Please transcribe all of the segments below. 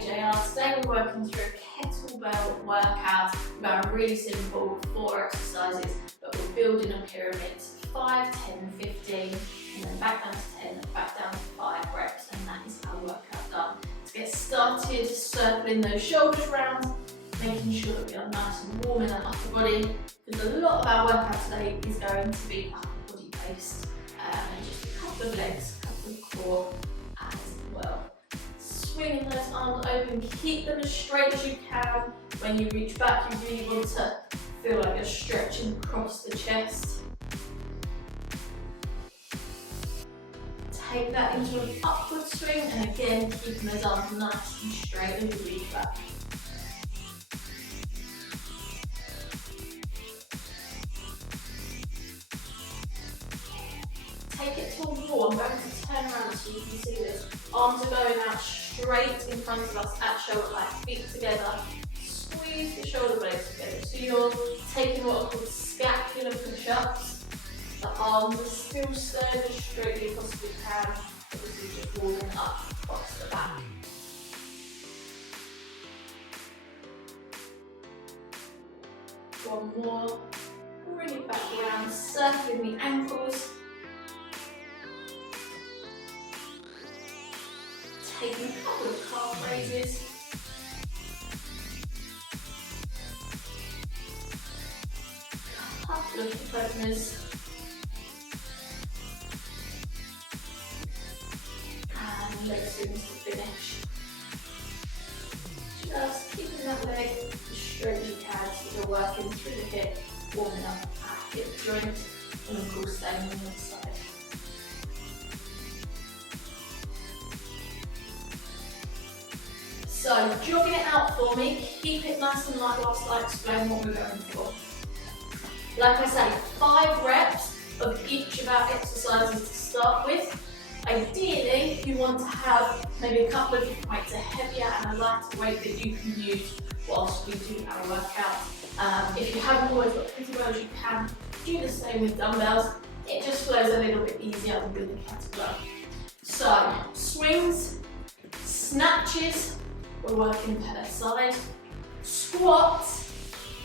AJR. Today we're working through a kettlebell workout. We're going really simple, 4 exercises, but we're building a pyramid, 5, 10, 15, and then back down to 10, back down to 5 reps, and that is our workout done. To get started, circling those shoulders round, making sure that we are nice and warm in the upper body, because a lot of our workout today is going to be upper body based, and just a couple of legs, a couple of core as well. Swinging those arms open, keep them as straight as you can. When you reach back, you really want to feel like you're stretching across the chest. Take that into an upward swing, and again, keeping those arms nice and straight as you reach back. Take it to a wall. I'm going to turn around so you can see this. Arms are going out straight in front of us at shoulder height, feet together. Squeeze the shoulder blades together. So you're taking what are called scapular push-ups. The arms are still staying as straight as you possibly can, because you're just warming up across the back. One more. Bring it back around, circling the ankles. Taking a couple of calf raises. A couple of hip openers. And leg swings to finish. Just keeping that leg as straight as you can, so you're working through the hip, warming up our hip joint, and of course staying on the side. So, jogging it out for me, keep it nice and light whilst I explain what we're going for. Like I say, 5 reps of each of our exercises to start with. Ideally, you want to have maybe a couple of different weights, a heavier and a lighter weight that you can use whilst we do our workout. If you haven't always got kettlebells, you can do the same with dumbbells. It just flows a little bit easier with the kettlebell. So, swings, snatches, we're working per side, squats,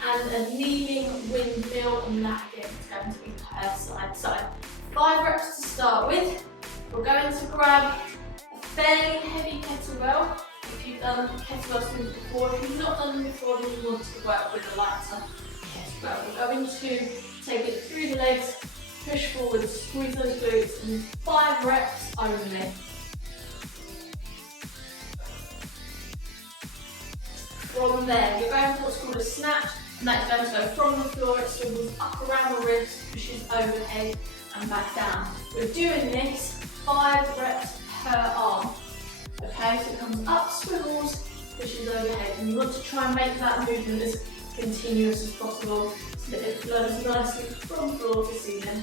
and a kneeling windmill, and that again is going to be per side. So 5 reps to start with. We're going to grab a fairly heavy kettlebell. If you've done kettlebell swings before, if you've not done them before, then you want to work with a lighter kettlebell. We're going to take it through the legs, push forward, squeeze those glutes, and 5 reps only. From there, you're going for what's called a snatch, and that's going to go from the floor, it swivels up around the wrist, pushes overhead and back down. We're doing this 5 reps per arm. Okay, so it comes up, swivels, pushes overhead, and you want to try and make that movement as continuous as possible so that it flows nicely from floor to ceiling.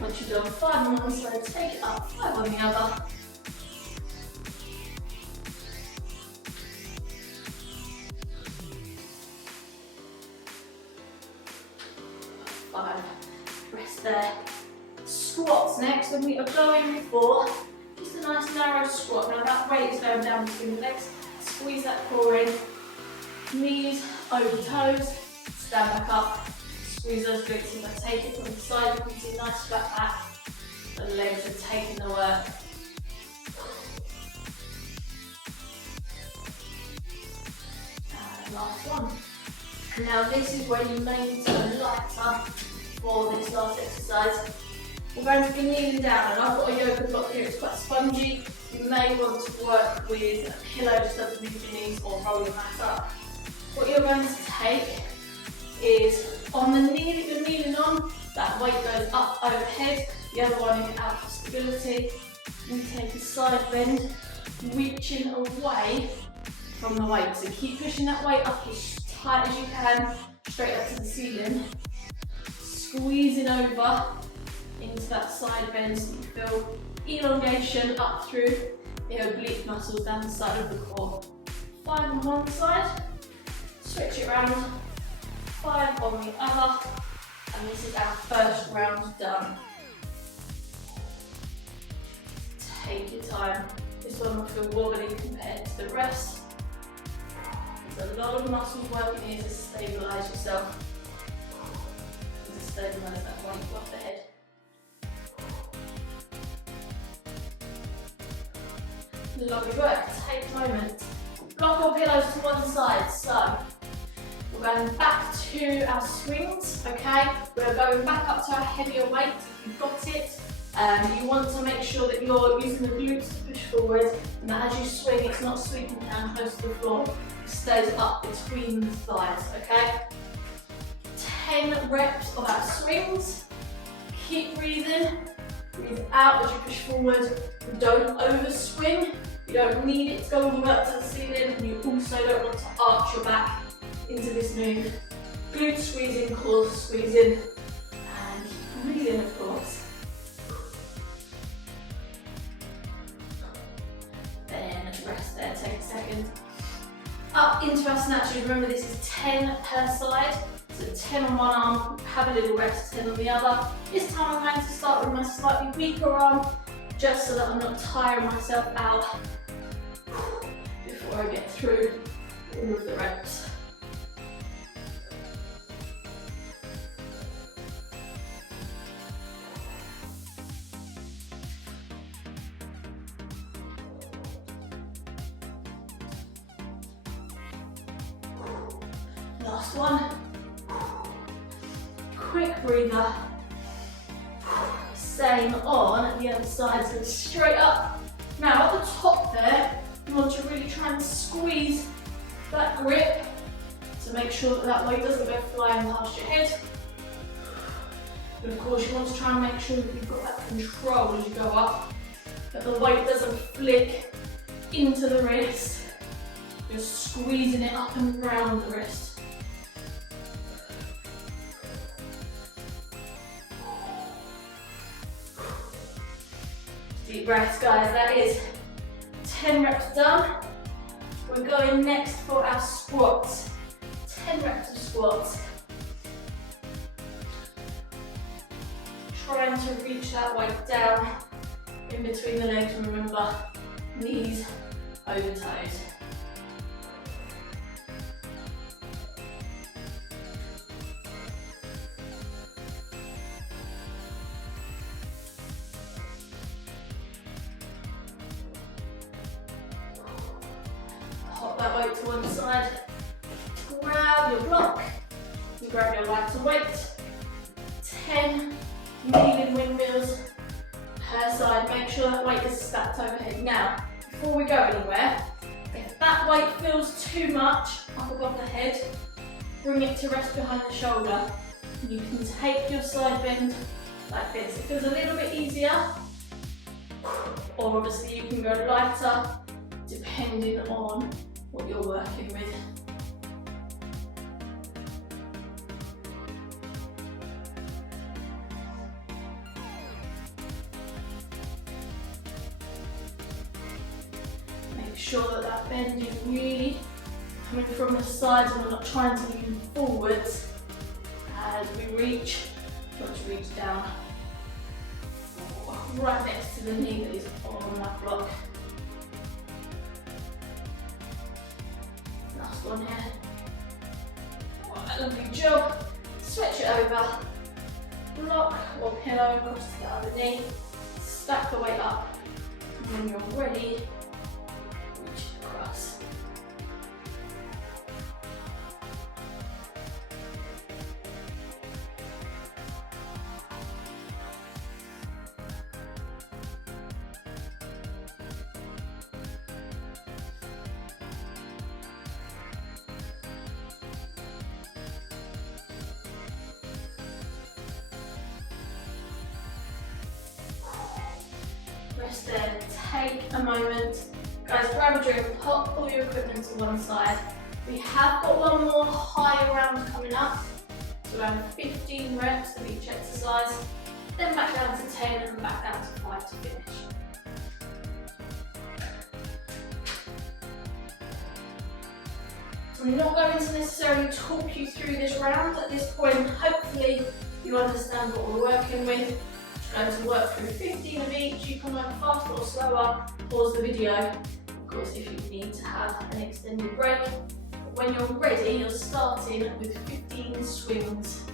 Once you've done 5 on one side, take it up, 5 on the other. Rest there. Squats next, and we are going for just a nice narrow squat. Now that weight is going down between the legs. Squeeze that core in. Knees over toes. Stand back up. Squeeze those glutes. If I take it from the side, you can see nice flat back. The legs are taking the work. And last one. Now this is where you may need to go lighter for this last exercise. We're going to be kneeling down, and I've got a yoga block here, it's quite spongy. You may want to work with a pillow just underneath your knees or roll your mat up. What you're going to take is, on the knee that you're kneeling on, that weight goes up overhead, the other one is out for stability. You take a side bend, reaching away from the weight. So keep pushing that weight up as tight as you can, straight up to the ceiling. Squeezing over into that side bend so you feel elongation up through the oblique muscles down the side of the core. 5 on one side, switch it around, 5 on the other, and this is our first round done. Take your time. This one will feel wobbly compared to the rest. There's a lot of muscles working here to stabilise yourself. And to stabilise that weight off the head. Lovely work. Take a moment. Block your pillows to one side. So we're going back to our swings, okay? We're going back up to our heavier weight if you've got it. You want to make sure that you're using the glutes to push forward, and that as you swing, it's not sweeping down close to the floor. It stays up between the thighs, okay? 10 reps of our swings. Keep breathing. Breathe out as you push forward. Don't overswing. You don't need it to go all the way up to the ceiling, and you also don't want to arch your back into this move. Glutes squeezing, core squeezing, and breathing, of course. Then rest there, take a second. Up into our snatches. Remember, this is 10 per side. So 10 on one arm, have a little rest, 10 on the other. This time I'm going to start with my slightly weaker arm, just so that I'm not tiring myself out before I get through all of the reps. Last one. Quick breather. Same on the other side, so straight up. Now at the top there, you want to really try and squeeze that grip to make sure that that weight doesn't go flying past your head. But of course you want to try and make sure that you've got that control as you go up, that the weight doesn't flick into the wrist. You're squeezing it up and round the wrist. Deep breaths, guys. That is 10 reps done. We're going next for our squats. 10 reps of squats. Trying to reach that weight down in between the legs. Remember, knees over toes. That weight to one side, grab your block, you grab your lighter weight, 10 kneeling windmills per side. Make sure that weight is stacked overhead. Now, before we go anywhere, if that weight feels too much up above the head, bring it to rest behind the shoulder. You can take your side bend like this. It feels a little bit easier, or obviously you can go lighter depending on what you're working with. Make sure that that bend is really coming from the sides and we're not trying to lean forwards as we reach. Try to reach down right next to the knee that is on that block. Last one here. Alright, lovely job. Switch it over. Block or pillow across to the other knee. Stack the weight up. And when you're ready, reach across. Rest there, take a moment. Guys, grab a drink, pop all your equipment to one side. We have got one more higher round coming up, so around 15 reps of each exercise, then back down to 10 and back down to 5 to finish. I'm not going to necessarily talk you through this round at this point. Hopefully you understand what we're working with. going to work through 15 of each. You can work faster or slower, pause the video, of course, if you need to have an extended break. When you're ready, you're starting with 15 swings.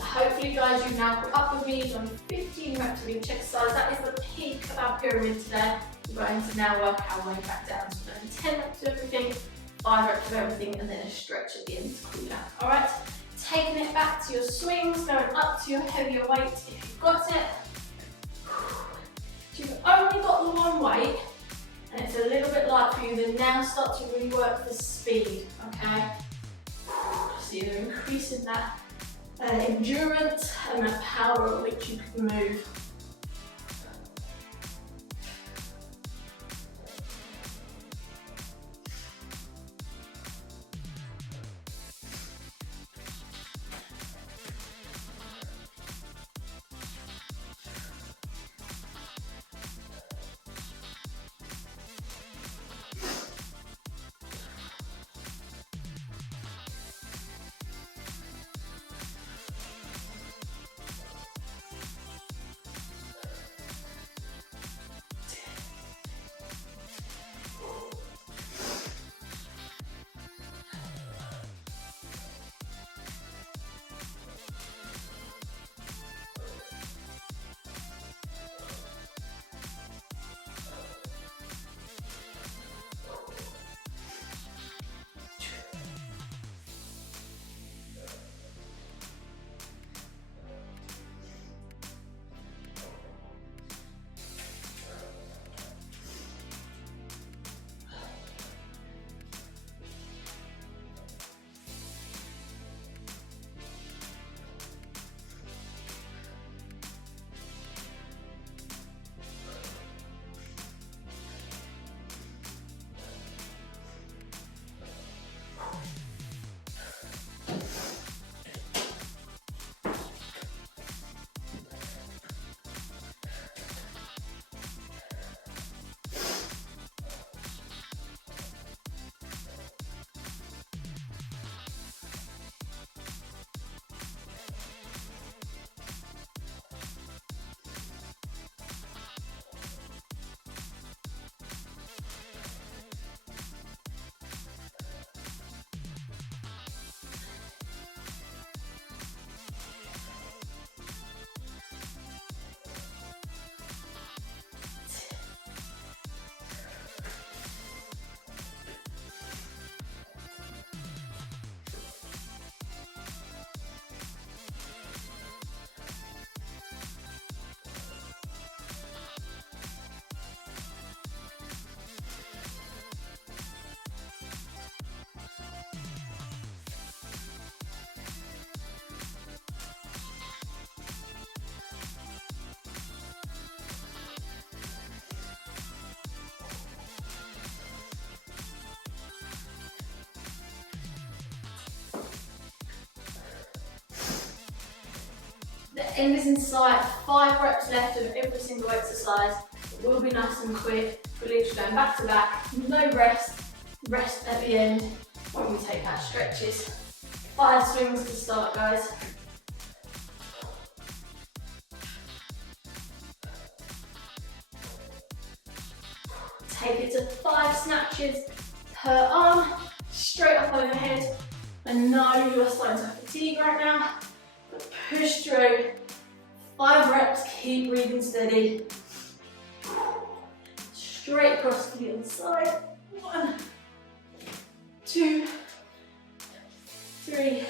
Hopefully guys, you've now caught up with me. You've done 15 reps of each exercise. That is the peak of our pyramid today. We're going to now work our way back down. So we're doing 10 reps of everything, 5 reps of everything and then a stretch at the end to cool down. All right, taking it back to your swings, going up to your heavier weight if you've got it. If you've only got the one weight and it's a little bit light for you, then now start to really work the speed, okay? So you're increasing that endurance and that power at which you can move. The end is in sight, 5 reps left of every single exercise. It will be nice and quick. We're literally going back to back, no rest, rest at the end when we take our stretches. 5 swings to start, guys. Take it to 5 snatches per arm, straight up overhead. I know you are starting to fatigue right now, but push through. 5 reps, keep breathing steady. Straight across to the other side. 1, 2, 3,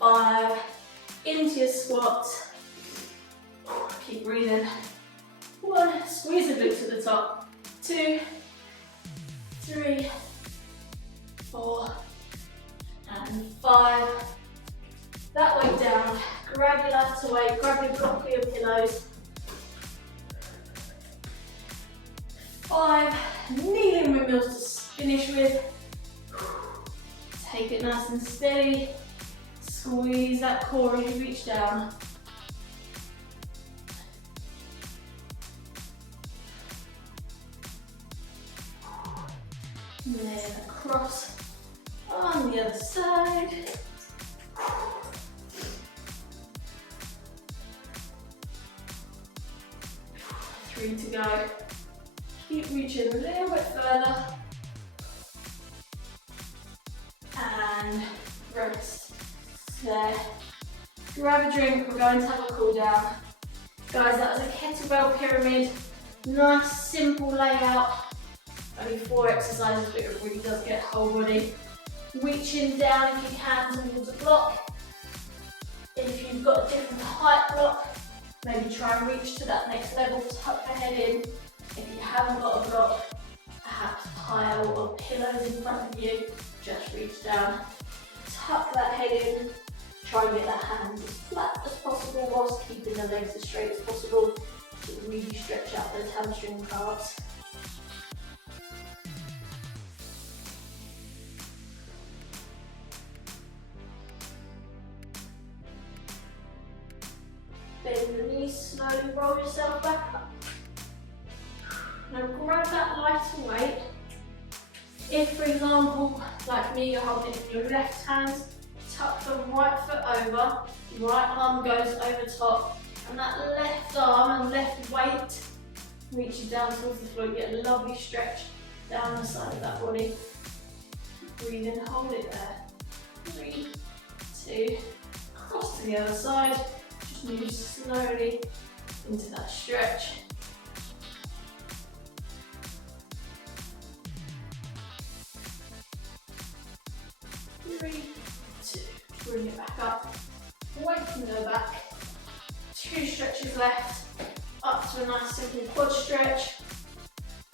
4, 5. Into your squat. Keep breathing. 1, squeeze the glutes to the top. 2, 3, 4, and 5. That weight down. Grab your lighter weight, grab your block or your pillows. 5, kneeling windmills to finish with. Take it nice and steady. Squeeze that core as you reach down. And then across on the other side. 3 to go. Keep reaching a little bit further. And rest. There. Grab a drink, we're going to have a cool down. Guys, that was a kettlebell pyramid. Nice, simple layout. Only 4 exercises, but it really does get whole body. Reaching down if you can towards a block. If you've got a different height block, maybe try and reach to that next level, tuck the head in. If you haven't got a block, perhaps pile of pillows in front of you, just reach down, tuck that head in, try and get that hand as flat as possible whilst keeping the legs as straight as possible to really stretch out those hamstring and calves. Bend the knees, slowly roll yourself back up. Now grab that lighter weight. If, for example, like me, you're holding it in your left hand, tuck the right foot over, right arm goes over top, and that left arm and left weight reaches down towards the floor. You get a lovely stretch down the side of that body. Breathe in, hold it there. 3, 2, cross to the other side. Just move slowly into that stretch. 3, 2, bring it back up, away from the back, 2 stretches left, up to a nice simple quad stretch,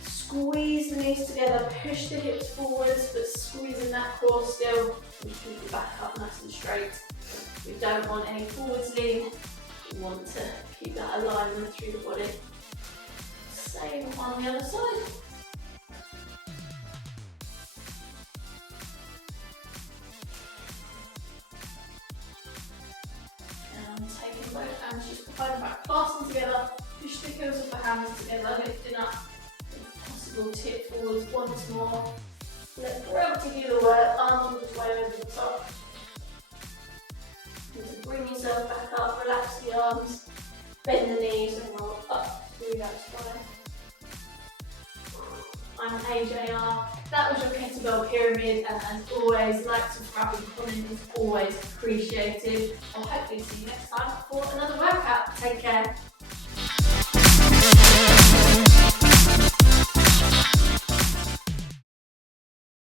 squeeze the knees together, push the hips forwards, but squeezing that core still, and keep the back up nice and straight. We don't want any forwards lean, we want to keep that alignment through the body. Same on the other side. Taking both hands just behind the back, fasten together, push the heels of the hands together, lifting up, if possible tip forwards once more. Let gravity do the work, arms all the way over the top. And to bring yourself back up, relax the arms, bend the knees and roll up through that spine. I'm AJR. That was your kettlebell pyramid, and as always, like, subscribe and comment is always appreciated. I'll hopefully see you next time for another workout. Take care.